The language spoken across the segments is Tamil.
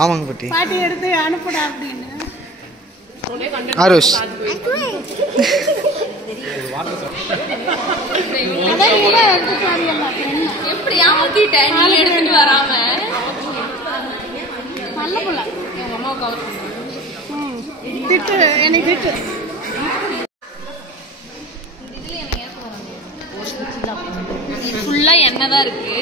ஆமாங்க பாட்டி. பாட்டி எடுத்து அனுப்புடா அப்படின்னு. ஆருஷ் எப்படி ஏமாத்திட்ட நீ எடுத்துட்டு வராம? நல்ல புள்ள. எங்க அம்மாவுக்கு அவர் திட்டு எனக்கு திட்டு. ஃபுல்லா எண்ணெய் தான் இருக்கு.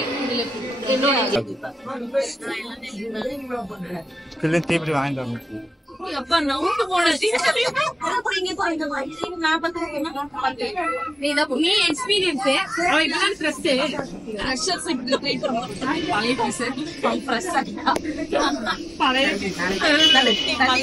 இதுல தீப்பெட்டி வாங்கிட்டு வரணும். அப்பா நவுந்து போனது நீ எக்ஸ்பீரியன்ஸ் இப்பதான் ஃப்ரெஷர்ஸ் இப்படி ட்ரை பண்ணுவோம். பழைய பீஸ் ஃப்ரெஷ் பழைய நான்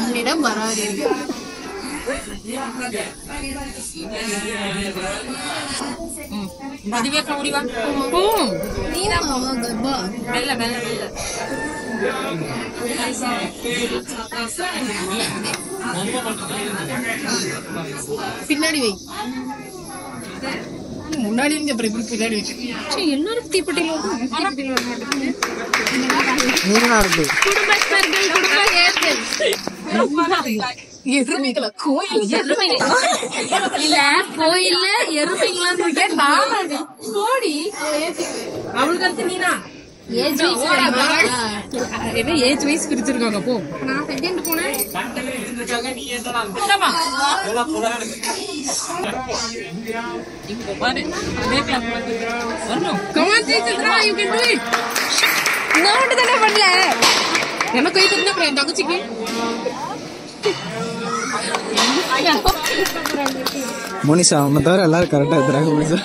என்னிடம் வராது. அதுவே முடிவா பின்னாடி வை. முன்னாடி பின்னாடி வச்சு எல்லாரும் தீப்பெட்டியில எருமைகளா கோயில் எருமைகளா இல்ல கோயில்ல எருமைங்களா கோடி அவளுக்கு அடுத்து நீனா ஏஜ் வைஸ் பிரிச்சிருக்காங்க. போ நான் செகண்ட் போனேன். பண்ணல எனக்கு என் தங்கச்சிக்கு மோனிஷா அவங்க தவிர எல்லாரும் கரெக்டா இருக்கிறாங்க. மோனிஷா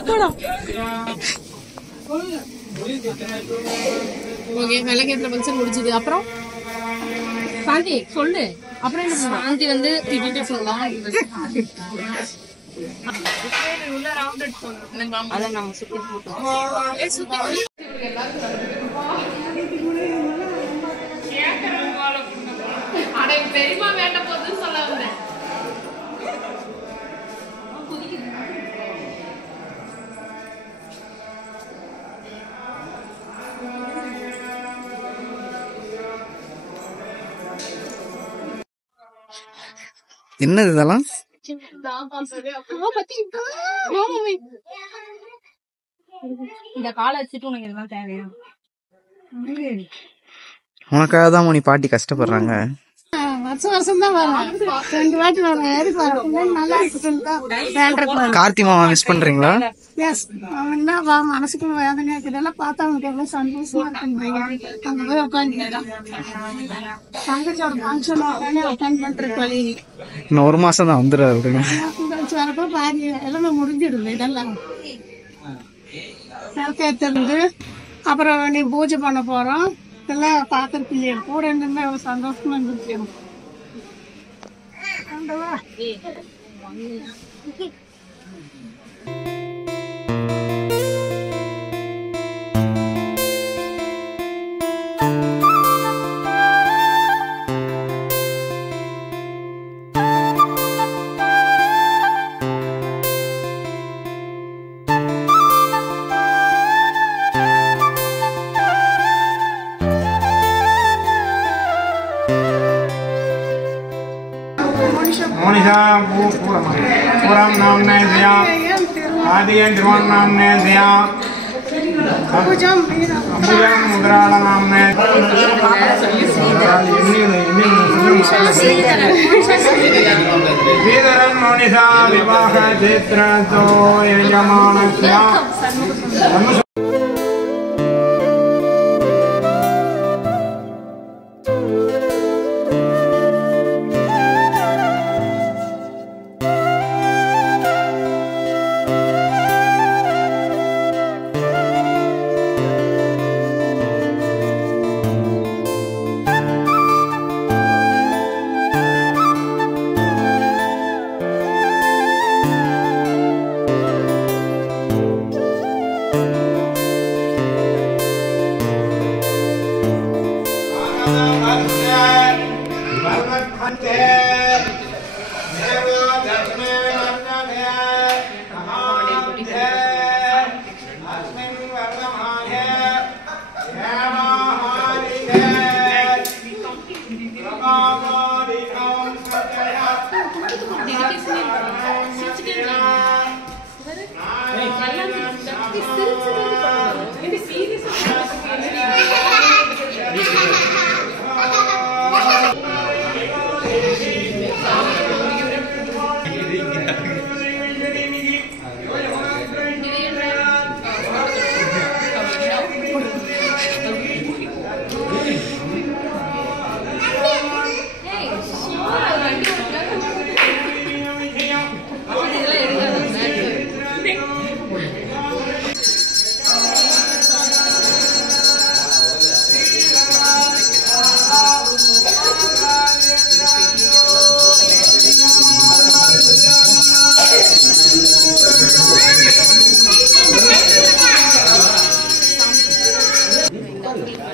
ஓகே விளக்கேற்ற ஃபங்க்ஷன் முடிஞ்சது. அப்புறம் சாந்தி சொல்லு. அப்புறம் என்ன சாந்தி வந்து திட்டிட்டு சொல்லலாம். அதை நம்ம சுத்தி போட்டோம். பெரியமா வேண்ட போதுன்னு சொல்ல வந்தேன். என்னது இதெல்லாம்? இந்த காலை வச்சுட்டு உனக்கு இதெல்லாம் தேவையா? உனக்காக தான் மோனி பாட்டி கஷ்டப்படுறாங்க. வருஷம் தான் வரும். 2 வாட்டி வரும். நல்லா இருக்கு. கார்த்தி மாமா மிஸ் பண்றீங்களா? எஸ். அவன் மனசுக்கு வேதனையா இருக்குதெல்லாம் பார்த்தா அவனுக்கு எவ்வளவு சந்தோஷமா இருக்கு. அங்க போய் உட்காந்து தங்கச்சோட ஃபங்க்ஷன் அட்டென்ட் பண்றதுக்கு வழி இன்னும் 1 மாசம் தான் வந்துடுறாரு. வரப்போ பாதி எல்லாமே முடிஞ்சிடுது. இதெல்லாம் விளக்கேற்றிருந்து அப்புறம் நீ பூஜை பண்ண போறோம். இதெல்லாம் பாக்குறதுக்கு கூட இருந்துமே எவ்வளவு சந்தோஷமா இருந்துச்சு. मोनिषा पुरम नामने दिया आदियन ध्रुवन नामने दिया अबुजम मुद्राल नामने श्रीधरन मोनिषा विवाह चित्र तो यजमानस्य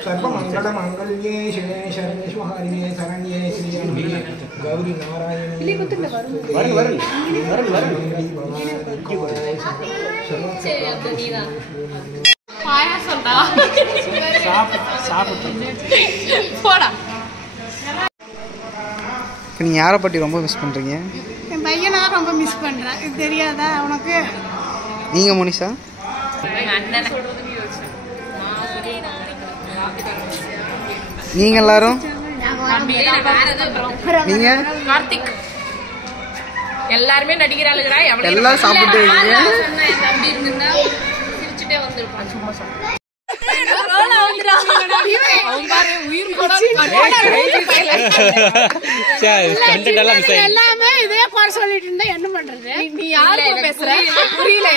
सर्वमङ्गलमाङ्गल्ये शिवे शरण्ये शरण्ये श्रीरङ्गे गौरी नारायणी நீங்க யாரை பற்றி ரொம்ப மிஸ் பண்றீங்க? என் பையனை தான் ரொம்ப மிஸ் பண்றேன். இது தெரியாதா உனக்கு? நீங்க மோனிஷா? நீங்க எல்லாரும்? நீங்க? கார்த்திக் எல்லாருமே நடிக்கிறாளுங்கடா. எல்லாரும் சாப்பிட்டு இருக்கீங்க. தம்பி இருந்தா சிரிச்சுட்டே வந்திருப்பான். சும்மா சொல்ல எல்லாமே இதே குறை சொல்லிட்டு இருந்தா என்ன பண்றது? நீ யாரு பேசுற? புரியல.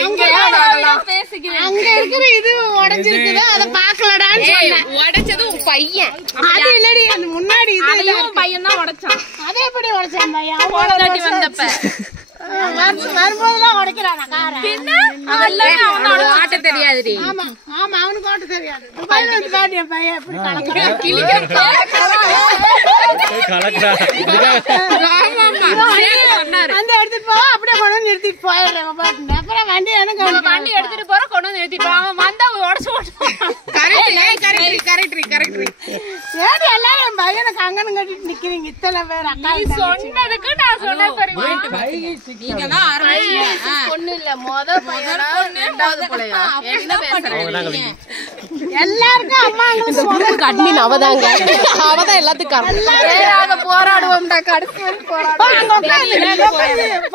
அங்க இருக்கிற இது உடைஞ்சிருக்குது, அதை பாக்கலடான்னு சொன்னேன். உடைச்சது உன் பையன். அது இல்லடி, அந்த முன்னாடி இது பையன் தான் உடைச்சான். அதே எப்படி உடைச்சான் பையன்? போனதாட்டி வந்தப்ப வரும்போதுதான் உடைக்கிறான் காரை. ஆட்ட தெரியாதுடி. ஆமா ஆமா, அவனுக்கு ஓட்ட தெரியாது. துபாயில வந்து பாட்டி என் பையன் எப்படி கலக்கிறான். அந்த எடுத்துட்டு போ, அப்படியே கொண்டு வந்து நிறுத்திட்டு போயிடுறேன் பாட்டு. அப்புறம் வண்டி எனக்கு வண்டி எடுத்துட்டு போற கொண்டு வந்து நிறுத்திட்டு அவன் வந்தா உடச்சு போட்டான். ஏடி எல்லாரும் என் பையனுக்கு அங்கன்னு கட்டிட்டு நிக்கிறீங்க இத்தனை பேர்? அக்கா சொன்னதுக்கு நான் சொன்னேன். பொண்ணு இல்ல, முதல் பொண்ணு, ரெண்டாவது பிள்ளையா? என்ன பேசுறீங்க? எல்லாருக்கும் அம்மா அட்மின் அவதாங்க. அவதான் எல்லாத்துக்கும் போராடுவோம். கடைசி வரைக்கும்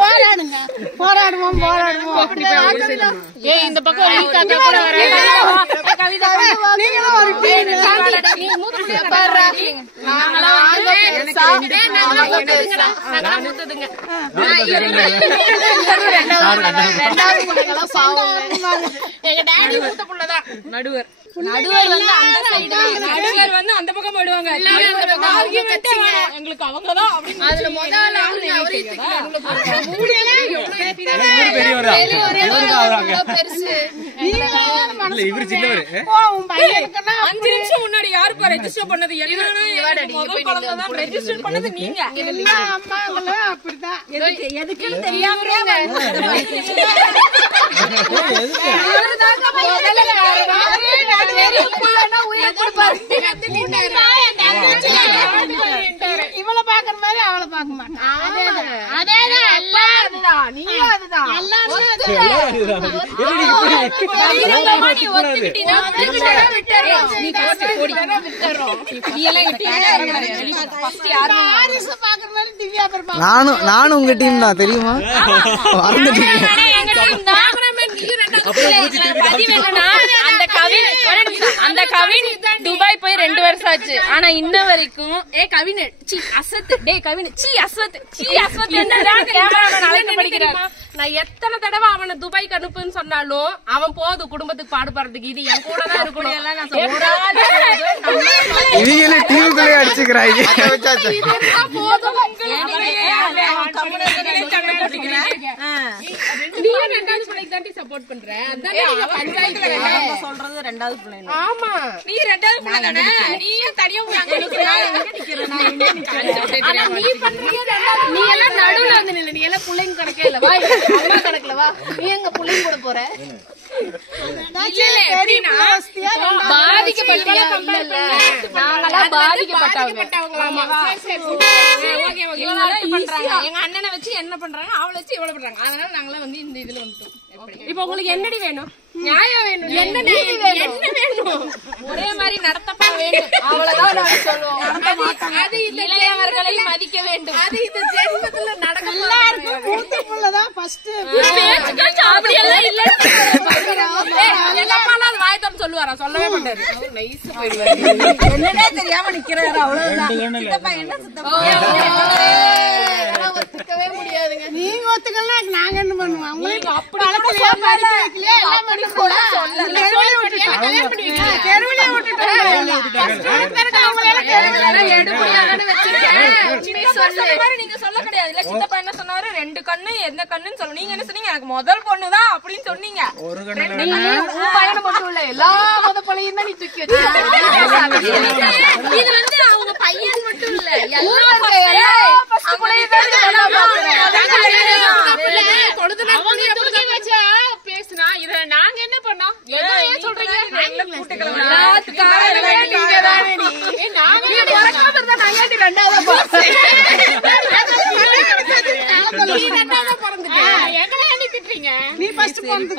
போராடுங்க, போராடுவோம் போராடுவோம். ஏய், இந்த பக்கம் கவிதா நீங்களும் ஒரு எங்க டாடி மூத்த புள்ளதான் நடுவர். நடுவர் வந்து அந்த சைடு, நடுவர் வந்து அந்த பக்கம் போடுவாங்க. எங்களுக்கு அவங்கதான் அப்படின்னு அதுல முதல்ல பெருசு. 5 நிமிஷம் முன்னாடி யாரு ரெஜிஸ்டர் பண்ணது? ரெஜிஸ்டர் பண்ணது நீங்க. எல்லா அம்மாங்களும் அப்படிதான். எதுக்குன்னு தெரியாம இவளை பாக்குற மாதிரி அவளை பாக்க மாட்டான். அதேதான் எல்லாரும். நீயும் அதுதான். நானும் உங்க டீம் தான் தெரியுமா? அந்த கவின் துபாய் போய் 2 வருஷம் ஆச்சு. ஆனா இன்ன வரைக்கும் கவின் நான் எத்தனை தடவை அவனை துபாய்க்கு அனுப்புன்னு சொன்னாலும் அவன் போதும் குடும்பத்துக்கு பாடுபடுறதுக்கு. இது என் கூட தான் இருக்கணும். இவங்களே டீமுக்குள்ளே அடிச்சுக்கிறாங்க. நீ நீயும் ரெண்டாவது பிள்ளைக்கு தான் சப்போர்ட் பண்ற. அதான் பஞ்சாயத்துல சொல்றது ரெண்டாவது பிள்ளை. ஆமா நீ ரெண்டாவது பிள்ளை தானே, நீயும் தனியா அங்க நிக்கிறேன். நீ எல்லாம் நடுவுல வந்து நில்ல, நீ எல்லாம் பிள்ளைங்க கணக்கே இல்ல, வா அம்மா கணக்குல வா, நீ எங்க பிள்ளைங்க கூட போற. எங்க அண்ணனை வச்சு என்ன பண்றாங்க, அவளை வச்சு இவ்வளவு பண்றாங்க. அதனால நாங்கள வந்து இந்த இதுல வந்துட்டோம். இப்ப உங்களுக்கு என்னடி வேணும்? நியாயம் வேணும். என்ன வேணும்? ஒரே மாதிரி நடத்தப்பட வேண்டும், அவ்வளவுதான் நாங்க சொல்லுவோம். அது இளையவர்களை மதிக்க வேண்டும். அது இந்த ஜென்மத்துல நடக்கும். மூத்தப்புள்ளதான் ஃபர்ஸ்ட் அப்படியெல்லாம் இல்ல. எங்க அப்பா அது வாயத்தம் சொல்லுவாரா? சொல்லவே மாட்டாரு. நைஸ் போயிடுவாரு. என்னன்னே தெரியாம நிக்கிறாரு, அவ்வளவுதான். சித்தப்பா என்ன சித்தப்பா ஒத்துக்கவே முடியாதுங்க. நீங்க ஒத்துக்கலாம், நாங்க என்ன பண்ணுவோம்? உங்களுக்கு அப்படி கூட நீங்க சொல்ல கிடையாது. சித்தப்பா என்ன சொன்னாரு, 2 கண்ணு எந்த கண்ணுன்னு சொல்ல. நீங்க என்ன சொன்னீங்க, எனக்கு முதல் பொண்ணுதான் அப்படின்னு சொன்னீங்க. பையனை மட்டும் இல்ல, எல்லா முத பழையும் தான் நீ தூக்கி வச்சு. இது வந்து அவங்க பையன் மட்டும் இல்ல, பேசுனா இத நாங்க என்ன பண்ணோம்? சொல்றீங்க நீ ஃபர்ஸ்ட் பொண்ணு.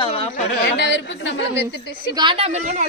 2 விருப்புக்கு நம்மள வெத்துட்டு காண்டா மிருகன்னு